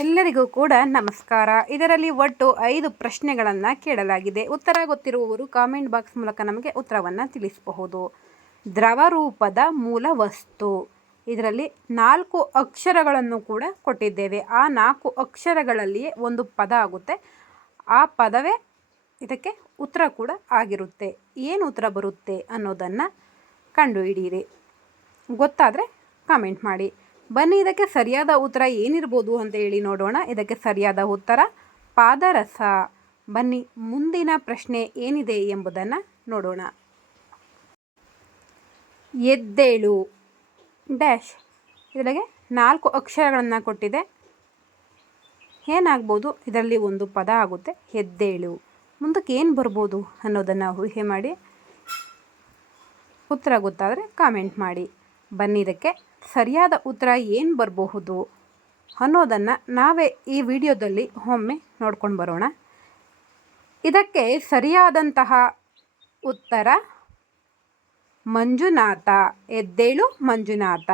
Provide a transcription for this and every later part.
ಎಲ್ಲರಿಗೂ ಕೂಡ ನಮಸ್ಕಾರ. ಇದರಲ್ಲಿ ಒಟ್ಟು 5 ಪ್ರಶ್ನೆಗಳನ್ನು ಕೇಳಲಾಗಿದೆ. ಉತ್ತರ ಗೊತ್ತಿರುವವರು ಕಾಮೆಂಟ್ ಬಾಕ್ಸ್ ಮೂಲಕ ನಮಗೆ ಉತ್ತರವನ್ನು ತಿಳಿಸಬಹುದು. ದ್ರವ ರೂಪದ ಮೂಲ ವಸ್ತು. ಇದರಲ್ಲಿ 4 ಅಕ್ಷರಗಳನ್ನು ಕೂಡ ಕೊಟ್ಟಿದ್ದೇವೆ. ಆ 4 ಅಕ್ಷರಗಳಲ್ಲಿಯೇ ಒಂದು ಪದ ಆಗುತ್ತೆ. ಆ ಪದವೇ ಇದಕ್ಕೆ ಉತ್ತರ ಕೂಡ ಆಗಿರುತ್ತೆ. ಏನು ಉತ್ತರ ಬರುತ್ತೆ ಅನ್ನೋದನ್ನು ಕಂಡುಹಿಡಿಯಿರಿ. ಗೊತ್ತಾದರೆ ಕಾಮೆಂಟ್ ಮಾಡಿ. ಬನ್ನಿ, ಇದಕ್ಕೆ ಸರಿಯಾದ ಉತ್ತರ ಏನಿರ್ಬೋದು ಅಂತ ಹೇಳಿ ನೋಡೋಣ. ಇದಕ್ಕೆ ಸರಿಯಾದ ಉತ್ತರ ಪಾದರಸ. ಬನ್ನಿ, ಮುಂದಿನ ಪ್ರಶ್ನೆ ಏನಿದೆ ಎಂಬುದನ್ನು ನೋಡೋಣ. ಎದ್ದೇಳು ಡ್ಯಾಶ್. ಇದಕ್ಕೆ 4 ಅಕ್ಷರಗಳನ್ನು ಕೊಟ್ಟಿದೆ. ಏನಾಗ್ಬೋದು? ಇದರಲ್ಲಿ ಒಂದು ಪದ ಆಗುತ್ತೆ ಎದ್ದೇಳು. ಮುಂದಕ್ಕೆ ಏನು ಬರ್ಬೋದು ಅನ್ನೋದನ್ನು ಊಹೆ ಮಾಡಿ. ಉತ್ತರ ಗೊತ್ತಾದರೆ ಕಾಮೆಂಟ್ ಮಾಡಿ. ಬನ್ನಿ, ಇದಕ್ಕೆ ಸರಿಯಾದ ಉತ್ತರ ಏನು ಬರಬಹುದು ಅನ್ನೋದನ್ನು ನಾವೇ ಈ ವಿಡಿಯೋದಲ್ಲಿ ಒಮ್ಮೆ ನೋಡ್ಕೊಂಡು ಬರೋಣ. ಇದಕ್ಕೆ ಸರಿಯಾದಂತಹ ಉತ್ತರ ಮಂಜುನಾಥ. ಎದ್ದೇಳು ಮಂಜುನಾಥ.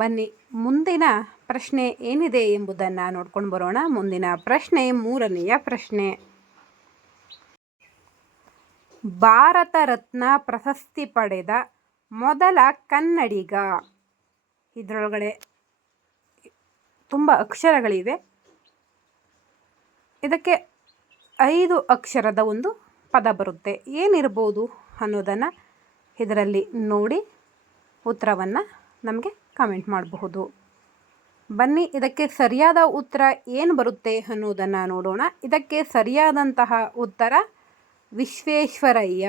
ಬನ್ನಿ, ಮುಂದಿನ ಪ್ರಶ್ನೆ ಏನಿದೆ ಎಂಬುದನ್ನು ನೋಡ್ಕೊಂಡು ಬರೋಣ. ಮುಂದಿನ ಪ್ರಶ್ನೆ 3ನೆಯ ಪ್ರಶ್ನೆ. ಭಾರತ ರತ್ನ ಪ್ರಶಸ್ತಿ ಪಡೆದ ಮೊದಲ ಕನ್ನಡಿಗ. ಇದರೊಳಗಡೆ ತುಂಬ ಅಕ್ಷರಗಳಿವೆ. ಇದಕ್ಕೆ 5 ಅಕ್ಷರದ ಒಂದು ಪದ ಬರುತ್ತೆ. ಏನಿರ್ಬೋದು ಅನ್ನೋದನ್ನು ಇದರಲ್ಲಿ ನೋಡಿ ಉತ್ತರವನ್ನು ನಮಗೆ ಕಾಮೆಂಟ್ ಮಾಡಬಹುದು. ಬನ್ನಿ, ಇದಕ್ಕೆ ಸರಿಯಾದ ಉತ್ತರ ಏನು ಬರುತ್ತೆ ಅನ್ನೋದನ್ನು ನೋಡೋಣ. ಇದಕ್ಕೆ ಸರಿಯಾದಂತಹ ಉತ್ತರ ವಿಶ್ವೇಶ್ವರಯ್ಯ.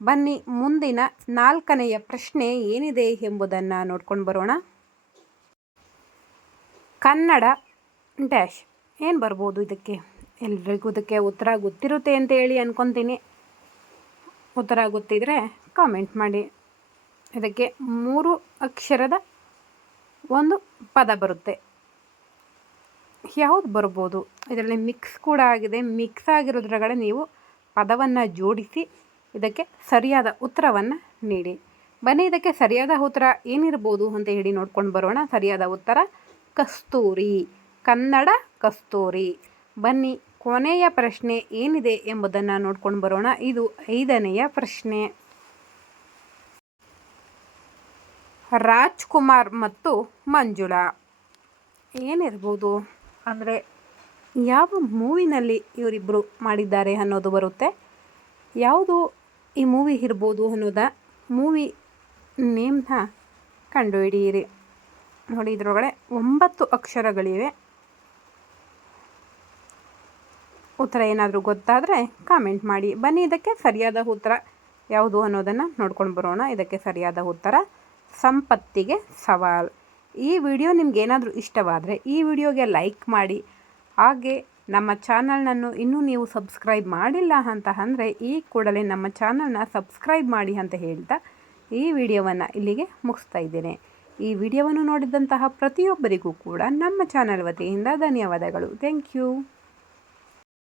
ಬನ್ನಿ, ಮುಂದಿನ 4ನೆಯ ಪ್ರಶ್ನೆ ಏನಿದೆ ಎಂಬುದನ್ನು ನೋಡ್ಕೊಂಡು ಬರೋಣ. ಕನ್ನಡ ಡ್ಯಾಶ್. ಏನು ಬರ್ಬೋದು ಇದಕ್ಕೆ? ಎಲ್ರಿಗೂ ಇದಕ್ಕೆ ಉತ್ತರ ಗೊತ್ತಿರುತ್ತೆ ಅಂತ ಹೇಳಿ ಅಂದ್ಕೊತೀನಿ. ಉತ್ತರ ಗೊತ್ತಿದ್ದರೆ ಕಾಮೆಂಟ್ ಮಾಡಿ. ಇದಕ್ಕೆ 3 ಅಕ್ಷರದ ಒಂದು ಪದ ಬರುತ್ತೆ. ಯಾವುದು ಬರ್ಬೋದು? ಇದರಲ್ಲಿ ಮಿಕ್ಸ್ ಕೂಡ ಆಗಿದೆ. ಮಿಕ್ಸ್ ಆಗಿರೋದ್ರೊಳಗಡೆ ನೀವು ಪದವನ್ನು ಜೋಡಿಸಿ ಇದಕ್ಕೆ ಸರಿಯಾದ ಉತ್ತರವನ್ನು ನೀಡಿ. ಬನ್ನಿ, ಇದಕ್ಕೆ ಸರಿಯಾದ ಉತ್ತರ ಏನಿರ್ಬೋದು ಅಂತ ಹೇಳಿ ನೋಡ್ಕೊಂಡು ಬರೋಣ. ಸರಿಯಾದ ಉತ್ತರ ಕಸ್ತೂರಿ. ಕನ್ನಡ ಕಸ್ತೂರಿ. ಬನ್ನಿ, ಕೊನೆಯ ಪ್ರಶ್ನೆ ಏನಿದೆ ಎಂಬುದನ್ನು ನೋಡ್ಕೊಂಡು ಬರೋಣ. ಇದು 5ನೆಯ ಪ್ರಶ್ನೆ. ರಾಜ್ಕುಮಾರ್ ಮತ್ತು ಮಂಜುಳಾ. ಏನಿರ್ಬೋದು ಅಂದರೆ ಯಾವ ಮೂವಿನಲ್ಲಿ ಇವರಿಬ್ಬರು ಮಾಡಿದ್ದಾರೆ ಅನ್ನೋದು ಬರುತ್ತೆ. ಯಾವುದು ಈ ಮೂವಿ ಇರ್ಬೋದು ಅನ್ನೋದ ಮೂವಿ ನೇಮ್ನ ಕಂಡುಹಿಡಿಯಿರಿ. ನೋಡಿ, ಇದರೊಳಗಡೆ 9 ಅಕ್ಷರಗಳಿವೆ. ಉತ್ತರ ಏನಾದರೂ ಗೊತ್ತಾದರೆ ಕಾಮೆಂಟ್ ಮಾಡಿ. ಬನ್ನಿ, ಇದಕ್ಕೆ ಸರಿಯಾದ ಉತ್ತರ ಯಾವುದು ಅನ್ನೋದನ್ನು ನೋಡ್ಕೊಂಡು ಬರೋಣ. ಇದಕ್ಕೆ ಸರಿಯಾದ ಉತ್ತರ ಸಂಪತ್ತಿಗೆ ಸವಾಲ್. ಈ ವಿಡಿಯೋ ನಿಮ್ಗೇನಾದರೂ ಇಷ್ಟವಾದರೆ ಈ ವಿಡಿಯೋಗೆ ಲೈಕ್ ಮಾಡಿ. ಹಾಗೆ ನಮ್ಮ ಚಾನಲ್ನನ್ನು ಇನ್ನೂ ನೀವು ಸಬ್ಸ್ಕ್ರೈಬ್ ಮಾಡಿಲ್ಲ ಅಂತ ಅಂದರೆ ಈ ಕೂಡಲೇ ನಮ್ಮ ಚಾನಲ್ನ ಸಬ್ಸ್ಕ್ರೈಬ್ ಮಾಡಿ ಅಂತ ಹೇಳ್ತಾ ಈ ವಿಡಿಯೋವನ್ನು ಇಲ್ಲಿಗೆ ಮುಗಿಸ್ತಾ ಇದ್ದೇನೆ. ಈ ವಿಡಿಯೋವನ್ನು ನೋಡಿದಂತಹ ಪ್ರತಿಯೊಬ್ಬರಿಗೂ ಕೂಡ ನಮ್ಮ ಚಾನಲ್ ವತಿಯಿಂದ ಧನ್ಯವಾದಗಳು. Thank you.